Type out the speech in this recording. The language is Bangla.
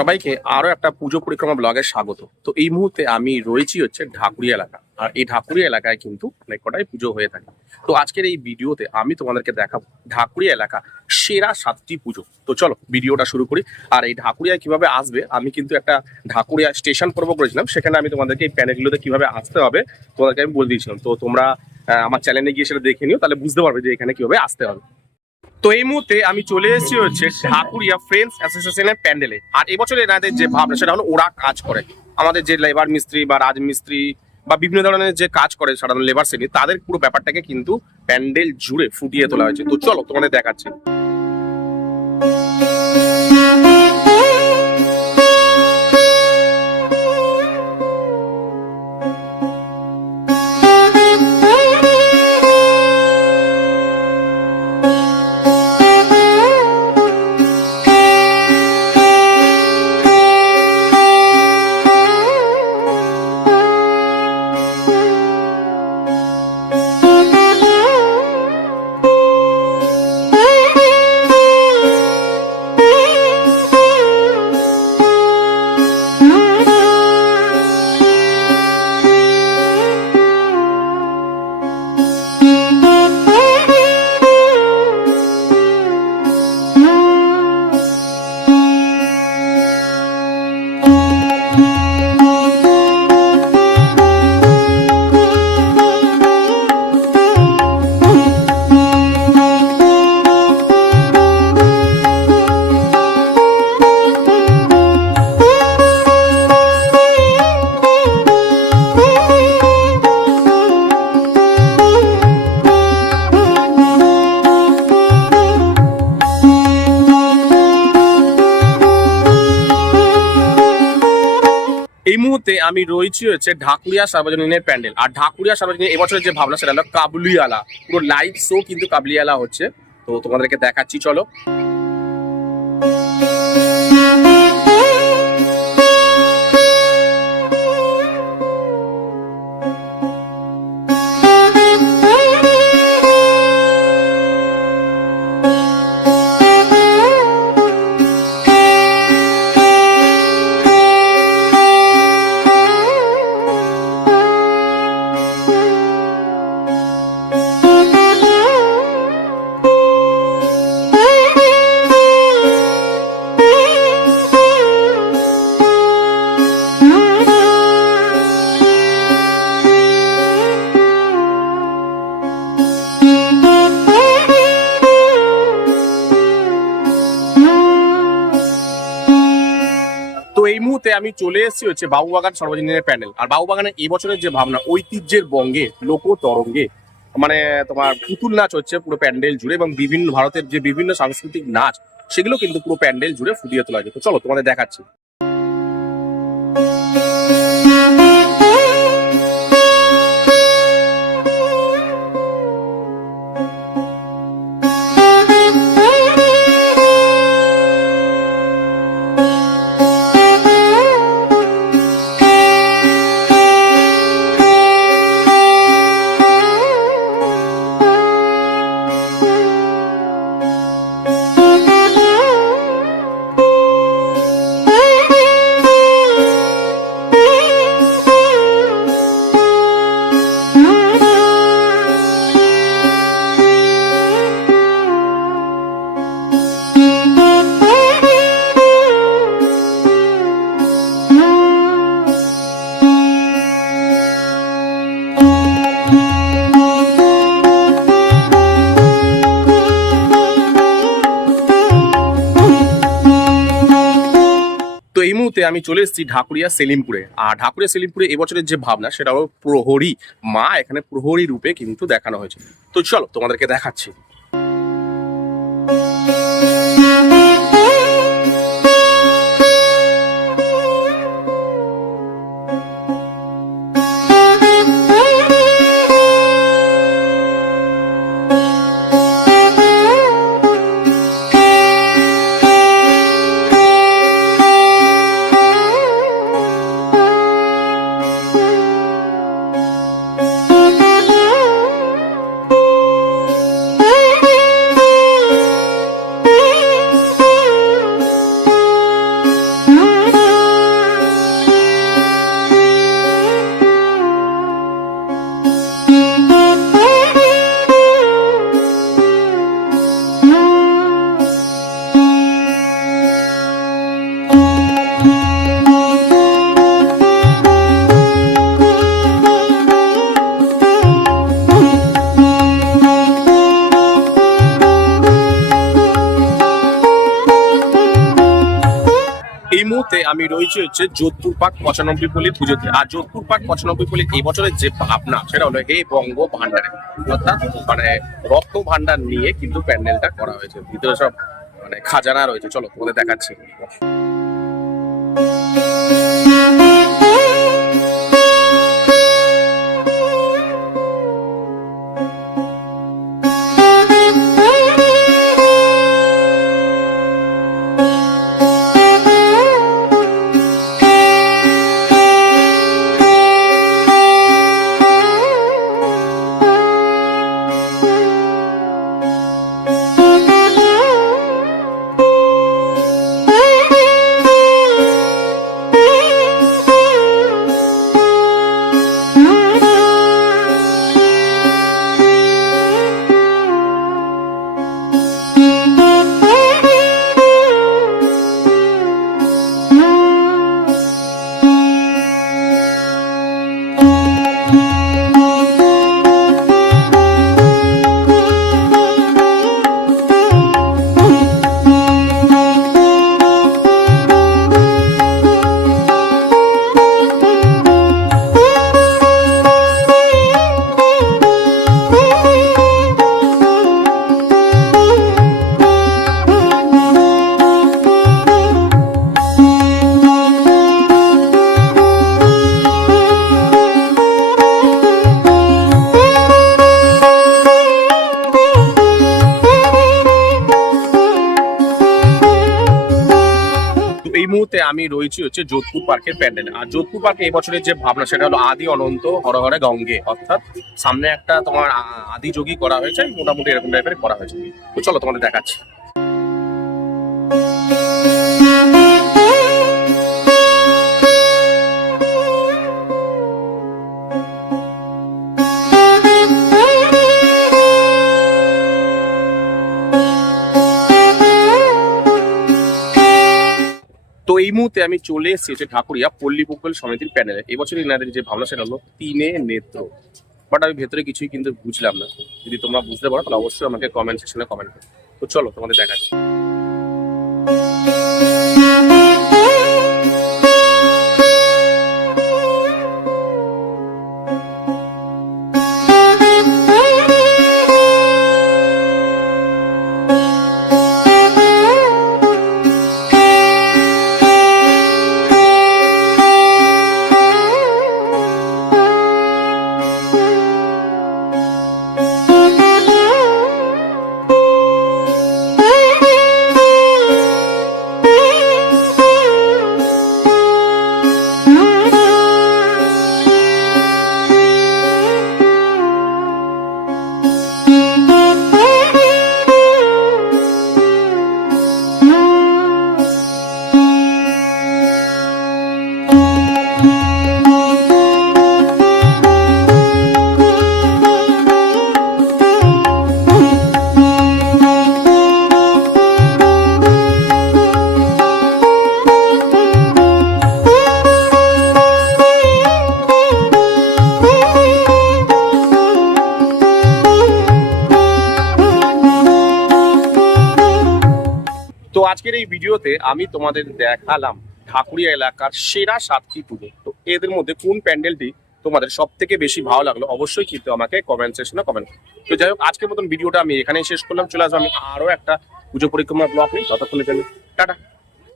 সবাইকে আরও একটা পুজো পরিক্রমা ব্লগে স্বাগত। তো এই মুহূর্তে আমি রয়েছি হচ্ছে ঢাকুরিয়া এলাকা আর এই ঢাকুরিয়া এলাকায় কিন্তু অনেক কটাই পুজো হয়ে থাকে। তো আজকের এই ভিডিওতে আমি তোমাদেরকে দেখাবো ঢাকুরিয়া এলাকা সেরা সাতটি পুজো। তো চলো ভিডিওটা শুরু করি। আর এই ঢাকুরিয়ায় কীভাবে আসবে, আমি কিন্তু একটা ঢাকুরিয়া স্টেশন পর্ব করেছিলাম। সেখানে আমি তোমাদেরকে এই প্যানেলগুলোতে কীভাবে আসতে হবে, তোমাদেরকে আমি বলে দিয়েছিলাম। তো তোমরা আমার চ্যানেলে গিয়ে সেটা দেখে নিও, তাহলে বুঝতে পারবে যে এখানে কীভাবে আসতে হবে। তো এই মুহূর্তে আমি চলে এসেছি হচ্ছে ঢাকুরিয়া ফ্রেন্ডস অ্যাসোসিয়েশনের প্যান্ডেলে। আর এবছর এনাদের যে ভাবনা, সেটা হলো ওরা কাজ করে। আমাদের যে লেবার মিস্ত্রি বা রাজমিস্ত্রি বা বিভিন্ন ধরনের যে কাজ করে সাধারণ লেবার শ্রেণি, তাদের পুরো ব্যাপারটাকে কিন্তু প্যান্ডেল জুড়ে ফুটিয়ে তোলা হয়েছে। তো চলো তোমাদের দেখাচ্ছি। মুহূর্তে আমি রয়েছি হচ্ছে ঢাকুরিয়া সার্বজনীনের প্যান্ডেল। আর ঢাকুরিয়া সার্বজনীন এবছরের যে ভাবনা সেটা হলো কাবুলিওয়ালা। পুরো লাইভ শো কিন্তু কাবুলিয়ালা হচ্ছে। তো তোমাদেরকে দেখাচ্ছি, চলো। তো এই মুহূর্তে আমি চলে এসেছি হচ্ছে বাবুবাগান সর্বজনীনের প্যান্ডেল আর বাবুবাগানের এই বছরের যে ভাবনা, ঐতিহ্যের বঙ্গে লোক তরঙ্গে মানে তোমার পুতুল নাচ হচ্ছে পুরো প্যান্ডেল জুড়ে এবং বিভিন্ন ভারতের যে বিভিন্ন সাংস্কৃতিক নাচ, সেগুলো কিন্তু পুরো প্যান্ডেল জুড়ে ফুটিয়ে তোলা যেত চলো তোমাদের দেখাচ্ছি। তো এই মুহূর্তে আমি চলে এসেছি ঢাকুরিয়া সেলিমপুরে। আর ঢাকুরিয়া সেলিমপুরে এবছরের যে ভাবনা সেটা হলো প্রহরী মা এখানে প্রহরী রূপে কিন্তু দেখানো হয়েছে। তো চলো তোমাদেরকে দেখাচ্ছি। মুহূর্তে আমি রয়েছি হচ্ছে যোধপুর পার্ক পঁচানব্বই পল্লী পুজোতে। আর যোধপুর পাক পঁচানব্বই পল্লী এই বছরের যে ভাবনা, সেটা হলো হে বঙ্গ ভান্ডারে অর্থাৎ মানে রক্ত ভান্ডার নিয়ে কিন্তু প্যান্ডেলটা করা হয়েছে। ভিতরে সব মানে খাজানা রয়েছে। চলো তোমাদের দেখাচ্ছি। রয়েছি হচ্ছে যোধপুর পার্কের প্যান্ডেল। আর যোধপুর পার্কে এই বছরের যে ভাবনা, সেটা হলো আদি অনন্ত হর হরে গঙ্গে। অর্থাৎ সামনে একটা তোমার আদি যোগী করা হয়েছে, মোটামুটি এরকম টাইপের করা হয়েছে। তো চলো তোমাদের দেখাচ্ছি। মুহূর্তে আমি চলে এসেছি হচ্ছে ঢাকুরিয়া পল্লী পুকুল সমিতির প্যানেলে এবছর ইনাদের যে ভাবনা সেটা হলো তিনে নেত্র। বাট আমি ভেতরে কিছুই কিন্তু বুঝলাম না। যদি তোমরা বুঝতে পারো, তাহলে অবশ্যই আমাকে কমেন্ট সেকশনে কমেন্ট করো। তো চলো তোমাদের দেখাচ্ছি। তো আজকের এই ভিডিওতে আমি তোমাদের দেখালাম ঠাকুরিয়া এলাকার সেরা সাতটি পুজো। তো এদের মধ্যে কোন প্যান্ডেলটি তোমাদের সব থেকে বেশি ভালো লাগল অবশ্যই কিন্তু আমাকে কমেন্ট সেকশনে কমেন্ট তো যাই হোক, আজকের মতন ভিডিওটা আমি এখানেই শেষ করলাম। চলে আসব আমি আরও একটা পুজো পরিক্রমা ব্লগ নিই ততক্ষণে জন্য টাটা।